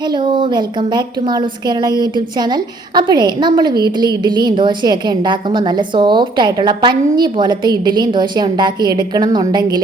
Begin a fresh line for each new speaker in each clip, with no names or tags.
Hello welcome back to Maloos Kerala YouTube channel അപ്പോഴേ നമ്മൾ വീട്ടിൽ ഇഡ്ഡലിയും ദോശയൊക്കെ ഉണ്ടാക്കുമ്പോൾ നല്ല സോഫ്റ്റ് ആയിട്ടുള്ള പഞ്ഞി പോലത്തെ ഇഡ്ഡലിയും ദോശയും ഉണ്ടാക്കി എടുക്കണം എന്നുണ്ടെങ്കിൽ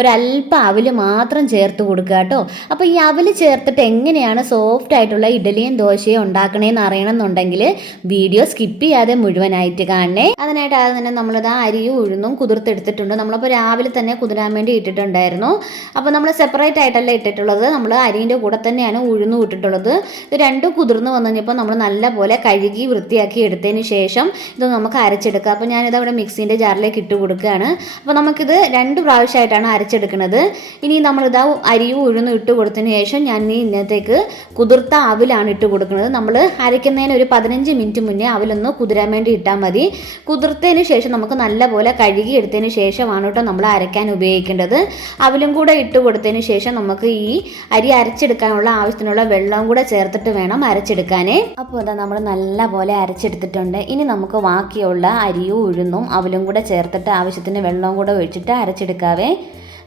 ഒരല്പം അവൽ മാത്രം ചേർത്ത് കൊടുക്കുക കേട്ടോ. അപ്പോൾ ഈ അവൽ ചേർത്തിട്ട് എങ്ങനെയാണ് സോഫ്റ്റ് ആയിട്ടുള്ള ഇഡ്ഡലിയും ദോശയും ഉണ്ടാക്കണേന്ന് അറിയണമെന്നുണ്ടെങ്കിൽ വീഡിയോ സ്കിപ്പ് ചെയ്യാതെ മുഴുവനായിട്ട് കാണണേ. അതിനായിട്ട് ആദ്യം തന്നെ നമ്മളിത് അരിയും ഉഴുന്നും കുതിർത്തെടുത്തിട്ടുണ്ട്. നമ്മളപ്പോൾ രാവിലെ തന്നെ കുതിരാൻ വേണ്ടി ഇട്ടിട്ടുണ്ടായിരുന്നു. അപ്പോൾ നമ്മൾ സെപ്പറേറ്റ് ആയിട്ടല്ല ഇട്ടിട്ടുള്ളത്. നമ്മൾ അരിന്റെ കൂടെ തന്നെയാണ് ഉഴുന്നും ഇട്ടിട്ടുള്ളത് ഇത് രണ്ടും കുതിർന്ന് വന്നു കഴിഞ്ഞപ്പോൾ നമ്മൾ നല്ലപോലെ കഴുകി വൃത്തിയാക്കി എടുത്തതിന് ശേഷം ഇത് നമുക്ക് അരച്ചെടുക്കാം. അപ്പോൾ ഞാനിത് അവിടെ മിക്സിന്റെ ജാറിലേക്ക് ഇട്ട് കൊടുക്കുകയാണ്. അപ്പോൾ നമുക്കിത് രണ്ട് പ്രാവശ്യമായിട്ടാണ് അരച്ചെടുക്കുന്നത്. ഇനി നമ്മളിതാ അരിയും ഉഴുന്നും ഇട്ട് കൊടുത്തതിന് ശേഷം ഞാൻ ഈ ഇന്നത്തേക്ക് കുതിർത്ത അവിലാണ് ഇട്ട് കൊടുക്കുന്നത്. നമ്മൾ അരയ്ക്കുന്നതിന് ഒരു പതിനഞ്ച് മിനിറ്റ് മുന്നേ അവിലൊന്ന് കുതിരാൻ വേണ്ടി ഇട്ടാൽ മതി. കുതിർത്തതിന് ശേഷം നമുക്ക് നല്ലപോലെ കഴുകി എടുത്തതിന് ശേഷമാണ് കേട്ടോ നമ്മൾ അരയ്ക്കാൻ ഉപയോഗിക്കേണ്ടത്. അവിലും കൂടെ ഇട്ട് കൊടുത്തതിന് ശേഷം നമുക്ക് ഈ അരി അരച്ചെടുക്കാനുള്ള ആവശ്യത്തിനുള്ള വെള്ളവും കൂടെ ചേർത്തിട്ട് വേണം അരച്ചെടുക്കാനേ. അപ്പോൾ ഇതാ നമ്മൾ നല്ല പോലെ അരച്ചെടുത്തിട്ടുണ്ട്. ഇനി നമുക്ക് ബാക്കിയുള്ള അരിയും ഉഴുന്നും അവലും കൂടെ ചേർത്തിട്ട് ആവശ്യത്തിന് വെള്ളവും കൂടെ ഒഴിച്ചിട്ട് അരച്ചെടുക്കാവേ.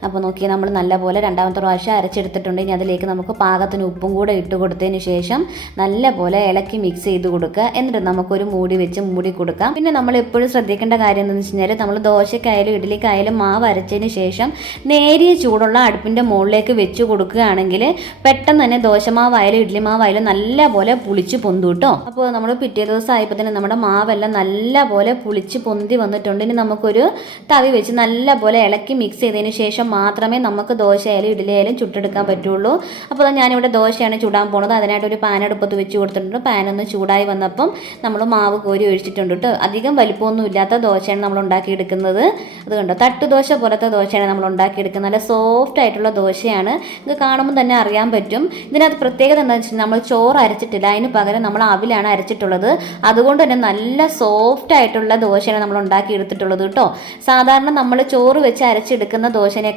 അപ്പോൾ നോക്കി നമ്മൾ നല്ലപോലെ രണ്ടാമത്തെ പ്രാവശ്യം അരച്ചെടുത്തിട്ടുണ്ട്. ഇനി അതിലേക്ക് നമുക്ക് പാകത്തിന് ഉപ്പും കൂടെ ഇട്ട് കൊടുത്തതിന് ശേഷം നല്ലപോലെ ഇളക്കി മിക്സ് ചെയ്ത് കൊടുക്കുക. എന്നിട്ട് നമുക്കൊരു മൂടി വെച്ച് മൂടി കൊടുക്കാം. പിന്നെ നമ്മൾ എപ്പോഴും ശ്രദ്ധിക്കേണ്ട കാര്യം എന്താണെന്ന് വെച്ച് കഴിഞ്ഞാൽ നമ്മൾ ദോശക്കായാലും ഇഡ്ഡലിക്കായാലും മാവ് അരച്ചതിന് ശേഷം നേരിയ ചൂടുള്ള അടുപ്പിന്റെ മുകളിലേക്ക് വെച്ച് കൊടുക്കുകയാണെങ്കിൽ പെട്ടെന്ന് തന്നെ ദോശമാവായാലും ഇഡ്ഡലി മാവായാലും നല്ലപോലെ പുളിച്ച് പൊന്തു കേട്ടോ അപ്പോൾ നമ്മൾ പിറ്റേ ദിവസം ആയപ്പോൾ തന്നെ നമ്മുടെ മാവെല്ലാം നല്ലപോലെ പുളിച്ച് പൊന്തി വന്നിട്ടുണ്ട്. ഇനി നമുക്കൊരു തവി വെച്ച് നല്ലപോലെ ഇളക്കി മിക്സ് ചെയ്തതിന് ശേഷം മാത്രമേ നമുക്ക് ദോശയായാലും ഇഡ്ഡലിയായാലും ചുട്ടെടുക്കാൻ പറ്റുള്ളൂ. അപ്പോൾ ഞാനിവിടെ ദോശയാണ് ചുടാൻ പോണത്. അതിനായിട്ട് ഒരു പാൻ അടുപ്പത്ത് വെച്ച് കൊടുത്തിട്ടുണ്ട്. പാനൊന്ന് ചൂടായി വന്നപ്പം നമ്മൾ മാവ് കോരി ഒഴിച്ചിട്ടുണ്ട് കേട്ടോ അധികം വലിപ്പമൊന്നും ഇല്ലാത്ത ദോശയാണ് നമ്മൾ ഉണ്ടാക്കിയെടുക്കുന്നത്. അത് കണ്ടോ? തട്ട് ദോശ പോലത്തെ ദോശയാണ് നമ്മൾ ഉണ്ടാക്കിയെടുക്കുന്നത്. നല്ല സോഫ്റ്റ് ആയിട്ടുള്ള ദോശയാണ്. ഇത് കാണുമ്പോൾ തന്നെ അറിയാൻ പറ്റും. ഇതിനകത്ത് പ്രത്യേകത എന്താണെന്ന് വെച്ചാൽ നമ്മൾ ചോറ് അരച്ചിട്ടില്ല. അതിന് പകരം നമ്മൾ അവിലാണ് അരച്ചിട്ടുള്ളത്. അതുകൊണ്ട് തന്നെ നല്ല സോഫ്റ്റ് ആയിട്ടുള്ള ദോശയാണ് നമ്മൾ ഉണ്ടാക്കിയെടുത്തിട്ടുള്ളത് കേട്ടോ സാധാരണ നമ്മൾ ചോറ് വെച്ച് അരച്ചെടുക്കുന്ന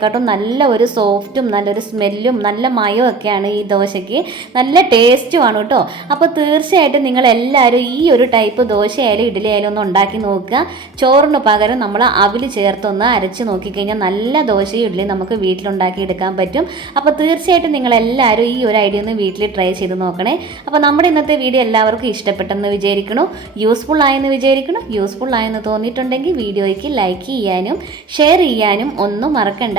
ദോശനെക്കാട്ടും നല്ല ഒരു സോഫ്റ്റും നല്ലൊരു സ്മെല്ലും നല്ല മയവും ഒക്കെയാണ് ഈ ദോശയ്ക്ക്. നല്ല ടേസ്റ്റുമാണ് കേട്ടോ. അപ്പോൾ തീർച്ചയായിട്ടും നിങ്ങൾ എല്ലാവരും ഈ ഒരു ടൈപ്പ് ദോശയായാലും ഇഡ്ഡലി ആയാലും ഒന്ന് ഉണ്ടാക്കി നോക്കുക. ചോറിന് പകരം നമ്മൾ അവിൽ ചേർത്തൊന്ന് അരച്ച് നോക്കിക്കഴിഞ്ഞാൽ നല്ല ദോശയും ഇഡ്ഡലിയും നമുക്ക് വീട്ടിലുണ്ടാക്കി എടുക്കാൻ പറ്റും. അപ്പോൾ തീർച്ചയായിട്ടും നിങ്ങൾ എല്ലാവരും ഈ ഒരു ഐഡിയ ഒന്ന് വീട്ടിൽ ട്രൈ ചെയ്ത് നോക്കണേ. അപ്പോൾ നമ്മുടെ ഇന്നത്തെ വീഡിയോ എല്ലാവർക്കും ഇഷ്ടപ്പെട്ടെന്ന് വിചാരിക്കണു യൂസ്ഫുൾ ആയെന്ന് വിചാരിക്കണു യൂസ്ഫുൾ ആയെന്ന് തോന്നിയിട്ടുണ്ടെങ്കിൽ വീഡിയോയ്ക്ക് ലൈക്ക് ചെയ്യാനും ഷെയർ ചെയ്യാനും ഒന്നും മറക്കണ്ട.